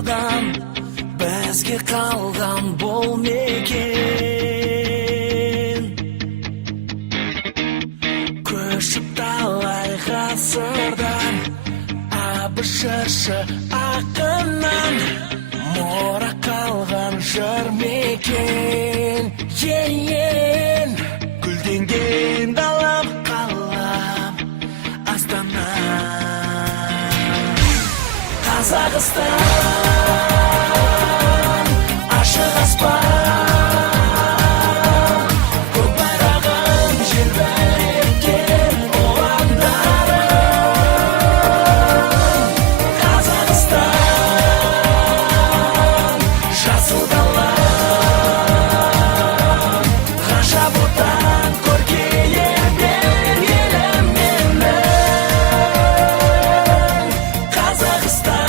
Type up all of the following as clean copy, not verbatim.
ғасырдан бізге қалған бұл мекен. Көшіп талай ғасырдан абыржышы ақыннан мұра қалған жыр мекен. Ен гүлденген далам қалам Астана Қазақстан, ашық аспан, көк байрағын желбіреткен ұландарым. Қазақстан, жасыл дала, ғажап отан, көркейіп елім менің. Қазақстан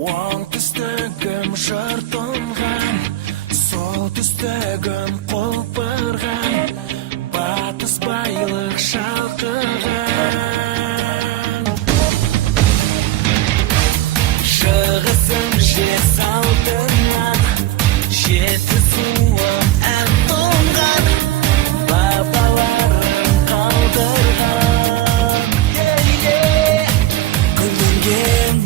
оңтүстігім жыртынған, солтүстігім құлпырған, батыс байлық шалқыған. Шығысым жез алтыннан, жетісуым ән тұнған, бабаларым қалдырған. Гүлденген